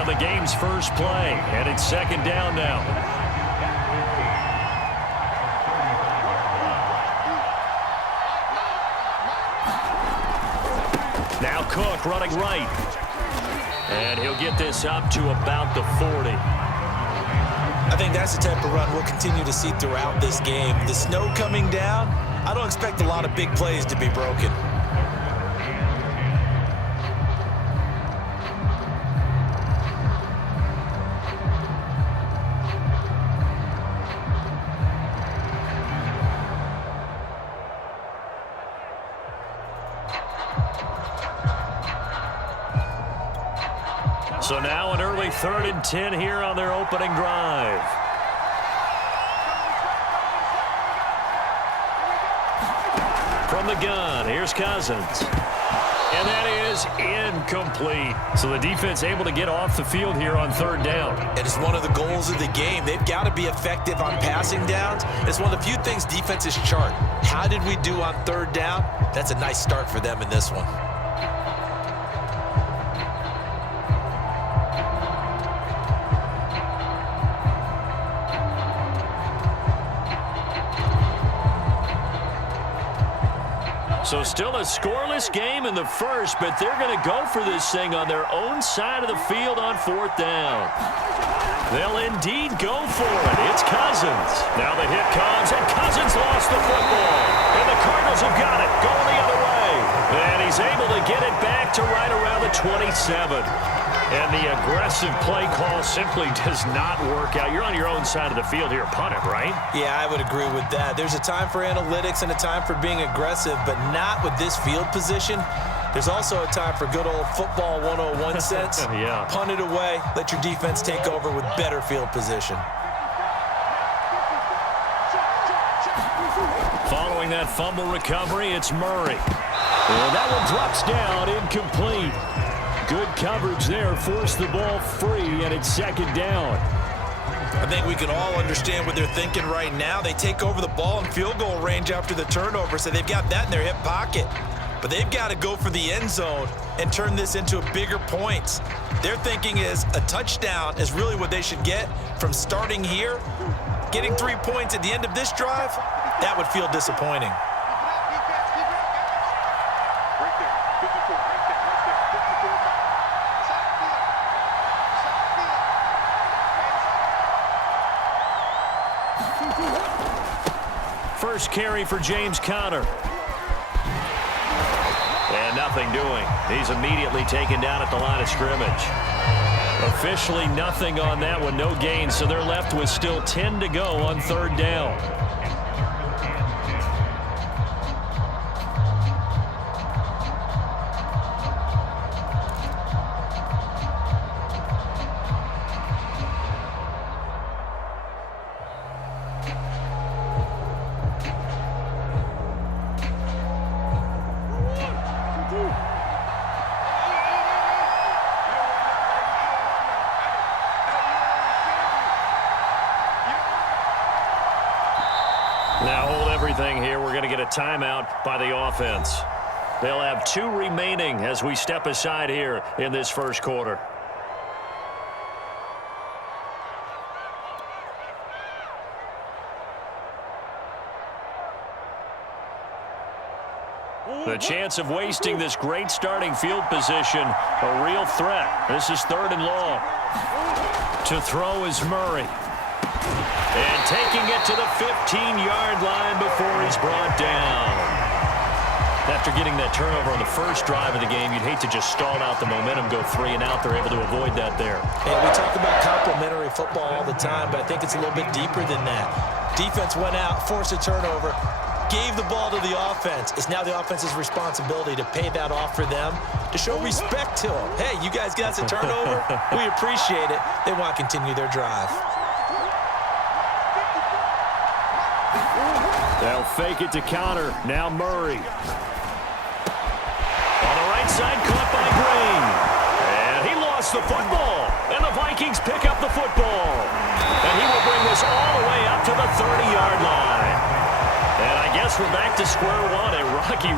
on the game's first play, and it's second down now. Now Cook running right. And he'll get this up to about the 40. I think that's the type of run we'll continue to see throughout this game. The snow coming down, I don't expect a lot of big plays to be broken. So now an early 3rd and 10 here on their opening drive. From the gun, here's Cousins. And that is incomplete. So the defense able to get off the field here on 3rd down. It is one of the goals of the game. They've got to be effective on passing downs. It's one of the few things defenses chart. How did we do on 3rd down? That's a nice start for them in this one. So still a scoreless game in the first, but they're going to go for this thing on their own side of the field on 4th down. They'll indeed go for it. It's Cousins. Now the hit comes, and Cousins lost the football. And the Cardinals have got it, going the other way. And he's able to get it back to right around the 27. And the aggressive play call simply does not work out. You're on your own side of the field here. Punt it, right? Yeah, I would agree with that. There's a time for analytics and a time for being aggressive, but not with this field position. There's also a time for good old football 101 sense. Yeah. Punt it away. Let your defense take over with better field position. Following that fumble recovery, it's Murray. And that one drops down, incomplete. Good coverage there, forced the ball free, and it's 2nd down. I think we can all understand what they're thinking right now. They take over the ball in field goal range after the turnover, so they've got that in their hip pocket. But they've got to go for the end zone and turn this into bigger points. Their thinking is a touchdown is really what they should get from starting here. Getting 3 points at the end of this drive, that would feel disappointing. First carry for James Conner. And nothing doing. He's immediately taken down at the line of scrimmage. Officially nothing on that one, no gain, so they're left with still 10 to go on 3rd down. Now hold everything here. We're going to get a timeout by the offense. They'll have 2 remaining as we step aside here in this first quarter. The chance of wasting this great starting field position, a real threat. This is 3rd and long. To throw is Murray. And taking it to the 15-yard line before he's brought down. After getting that turnover on the first drive of the game, you'd hate to just stall out the momentum, go 3 and out. They're able to avoid that there. Hey, we talk about complementary football all the time, but I think it's a little bit deeper than that. Defense went out, forced a turnover, gave the ball to the offense. It's now the offense's responsibility to pay that off for them, to show respect to them. Hey, you guys got us a turnover? We appreciate it. They want to continue their drive. They'll fake it to Conner. Now Murray. On the right side, caught by Green. And he lost the football. And the Vikings pick up the football. And he will bring this all the way up to the 30-yard line. And I I guess we're back to square one. A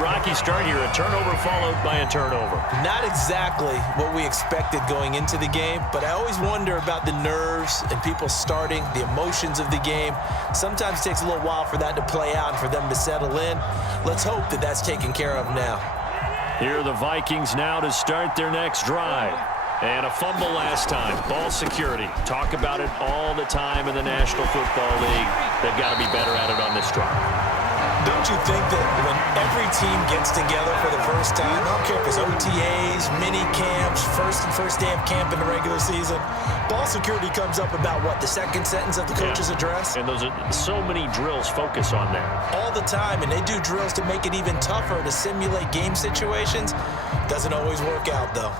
rocky start here. A turnover followed by a turnover. Not exactly what we expected going into the game, but I always wonder about the nerves and people starting, the emotions of the game. Sometimes it takes a little while for that to play out and for them to settle in. Let's hope that that's taken care of now. Here are the Vikings now to start their next drive. And a fumble last time. Ball security. Talk about it all the time in the National Football League. They've got to be better at it on this drive. Don't you think that when every team gets together for the first time, I don't care if it's OTAs, mini camps, first day of camp in the regular season, ball security comes up about what, the second sentence of the coach's address? And those are so many drills focus on that. All the time, and they do drills to make it even tougher to simulate game situations. Doesn't always work out, though.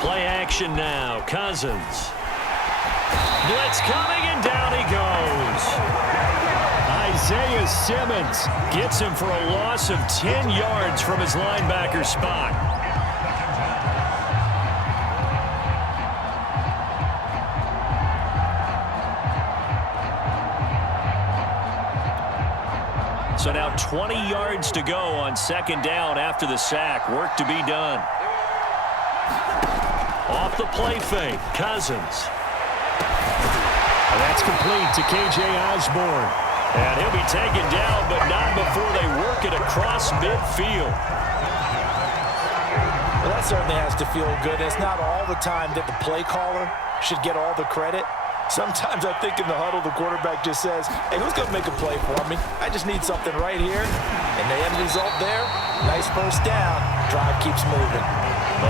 Play action now. Cousins. Blitz coming, and down he goes. Isaiah Simmons gets him for a loss of 10 yards from his linebacker spot. So now 20 yards to go on second down after the sack. Work to be done. Off the play fake, Cousins. And that's complete to K.J. Osborne. And he'll be taken down, but not before they work it across midfield. Well, that certainly has to feel good. It's not all the time that the play caller should get all the credit. Sometimes I think in the huddle, the quarterback just says, hey, who's going to make a play for me? I just need something right here. And the end result there, nice first down. Drive keeps moving.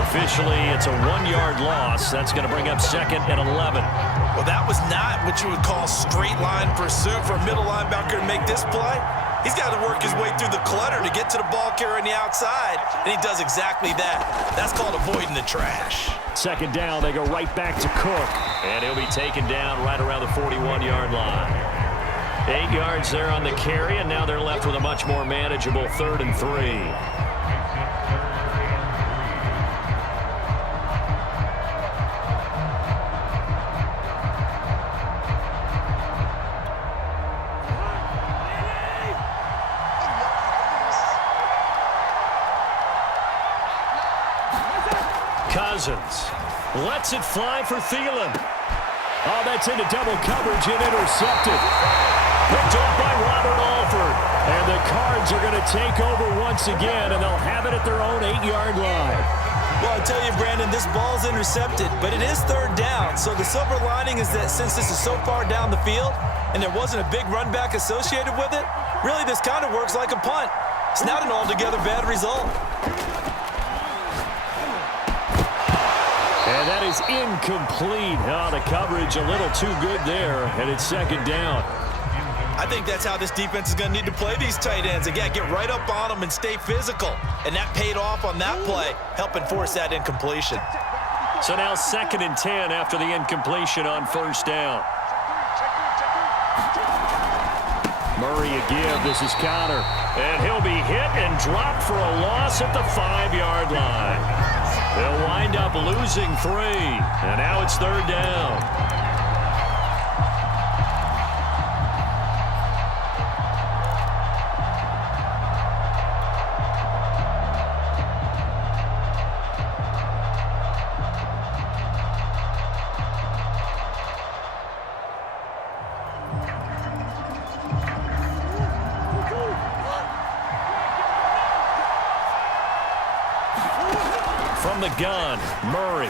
Officially, it's a 1-yard loss. That's going to bring up second and 11. Well, that was not what you would call straight line pursuit for a middle linebacker to make this play. He's got to work his way through the clutter to get to the ball carrier on the outside, and he does exactly that. That's called avoiding the trash. Second down, they go right back to Cook. And he'll be taken down right around the 41-yard line. 8 yards there on the carry, and now they're left with a much more manageable 3rd and 3. Cousins lets it fly for Thielen. Oh, that's into double coverage and intercepted. Picked up by Robert Alford. And the Cards are going to take over once again, and they'll have it at their own 8-yard line. Well, I tell you, Brandon, this ball's intercepted, but it is 3rd down. So the silver lining is that since this is so far down the field and there wasn't a big run back associated with it, really this kind of works like a punt. It's not an altogether bad result. And that is incomplete. Oh, the coverage a little too good there, and it's second down. I think that's how this defense is going to need to play these tight ends. They got to get right up on them and stay physical. And that paid off on that play, helping force that incompletion. So now 2nd and 10 after the incompletion on 1st down. Murray a give. This is Connor. And he'll be hit and dropped for a loss at the 5-yard line. They'll wind up losing 3. And now it's 3rd down. From the gun, Murray.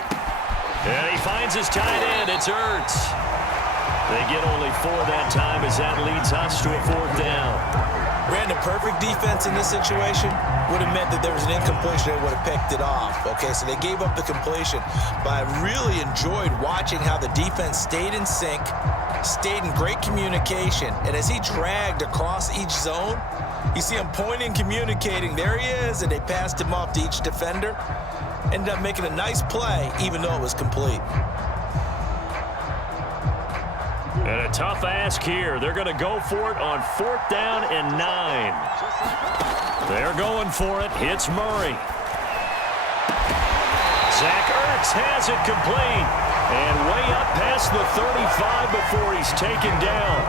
And he finds his tight end. It's Ertz. They get only 4 that time as that leads us to a 4th down. Brandon, perfect defense in this situation would have meant that there was an incompletion. They would have picked it off. Okay, so they gave up the completion. But I really enjoyed watching how the defense stayed in sync, stayed in great communication. And as he dragged across each zone, you see him pointing, communicating. There he is, and they passed him off to each defender. Ended up making a nice play, even though it was complete. And a tough ask here. They're going to go for it on 4th down and 9. They're going for it. It's Murray. Zach Ertz has it complete. And way up past the 35 before he's taken down.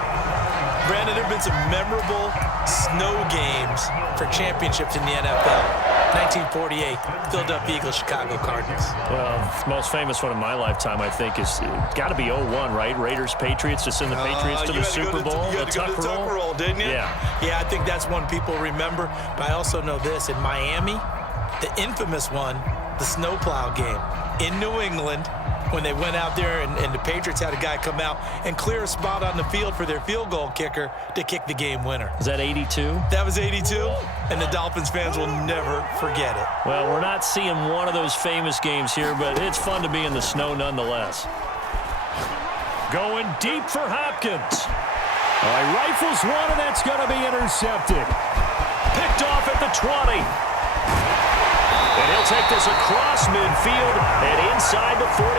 Brandon, there have been some memorable snow games for championships in the NFL. 1948, Philadelphia Eagles, Chicago Cardinals. Well, the most famous one in my lifetime, I think, is got to be 01, right? Raiders, Patriots, to send the Patriots to the Super Bowl. You had to go to the Tuck roll, didn't you? Yeah, I think that's one people remember. But I also know this. In Miami, the infamous one, the snowplow game in New England, when they went out there and the Patriots had a guy come out and clear a spot on the field for their field goal kicker to kick the game winner. Is that 82? That was 82, and the Dolphins fans will never forget it. Well, we're not seeing one of those famous games here, but it's fun to be in the snow nonetheless. Going deep for Hopkins. All right, rifles one, and that's going to be intercepted. Picked off at the 20. And he'll take this across midfield and inside the 45.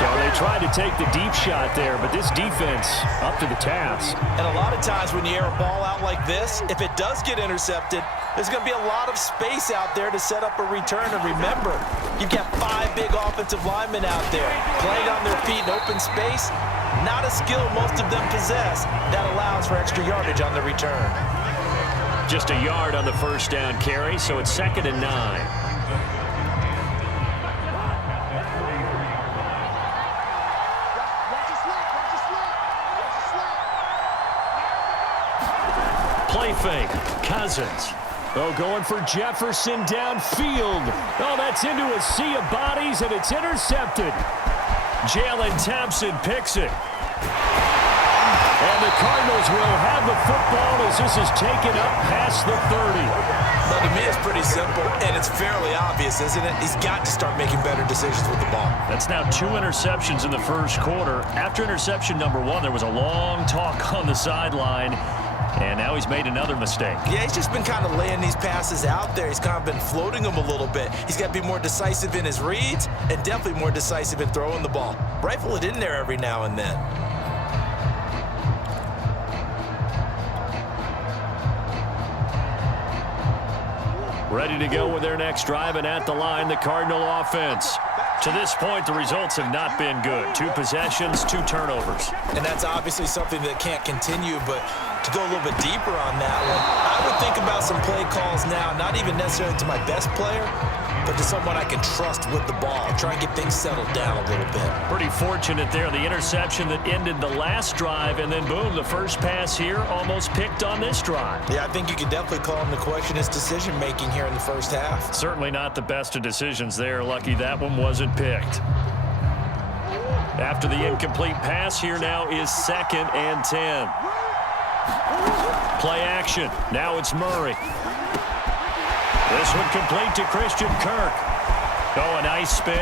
So they tried to take the deep shot there, but this defense up to the task. And a lot of times when you air a ball out like this, if it does get intercepted, there's going to be a lot of space out there to set up a return. And remember, you've got 5 big offensive linemen out there playing on their feet in open space. Not a skill most of them possess that allows for extra yardage on the return. Just a yard on the first down carry, so it's 2nd and 9. Play fake, Cousins. Oh, going for Jefferson downfield. Oh, that's into a sea of bodies, and it's intercepted. Jalen Thompson picks it. And the Cardinals will have the football as this is taken up past the 30. Well, to me, it's pretty simple, and it's fairly obvious, isn't it? He's got to start making better decisions with the ball. That's now 2 interceptions in the first quarter. After interception number 1, there was a long talk on the sideline, and now he's made another mistake. Yeah, he's just been kind of laying these passes out there. He's kind of been floating them a little bit. He's got to be more decisive in his reads and definitely more decisive in throwing the ball. Rifle it in there every now and then. Ready to go with their next drive, and at the line, the Cardinal offense. To this point, the results have not been good. 2 possessions, 2 turnovers. And that's obviously something that can't continue, but to go a little bit deeper on that one, I would think about some play calls now, not even necessarily to my best player, but to someone I can trust with the ball. Try and get things settled down a little bit. Pretty fortunate there. The interception that ended the last drive, and then boom, the first pass here almost picked on this drive. Yeah, I think you could definitely call him to question his decision-making here in the first half. Certainly not the best of decisions there. Lucky that one wasn't picked. After the incomplete pass, here now is 2nd and 10. Play action. Now it's Murray. This one complete to Christian Kirk. Oh, a nice spin.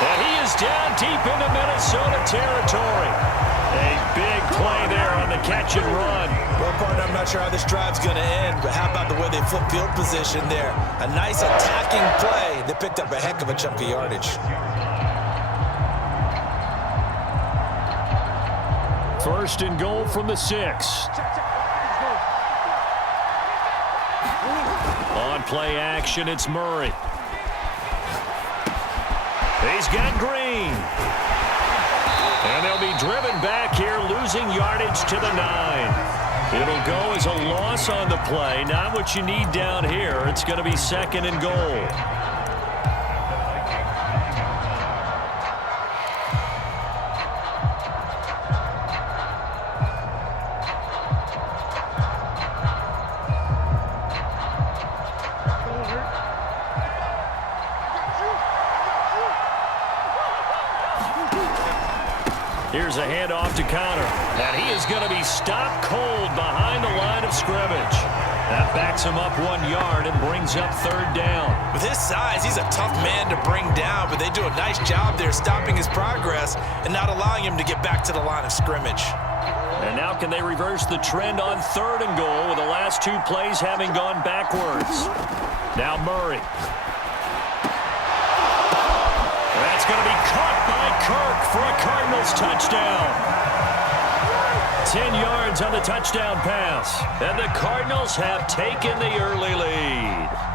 And he is down deep into Minnesota territory. A big play there on the catch and run. Well, partner, I'm not sure how this drive's going to end, but how about the way they flip field position there? A nice attacking play that picked up a heck of a chunk of yardage. First and goal from the 6. On play action, it's Murray. He's got Green. And they'll be driven back here, losing yardage to the 9. It'll go as a loss on the play. Not what you need down here. It's going to be 2nd and goal. Here's a handoff to Connor. And he is going to be stopped cold behind the line of scrimmage. That backs him up 1 yard and brings up 3rd down. With his size, he's a tough man to bring down, but they do a nice job there stopping his progress and not allowing him to get back to the line of scrimmage. And now can they reverse the trend on 3rd and goal with the last 2 plays having gone backwards? Now Murray. That's going to be caught by Kirk for a Cardinals touchdown. 10 yards on the touchdown pass. And the Cardinals have taken the early lead.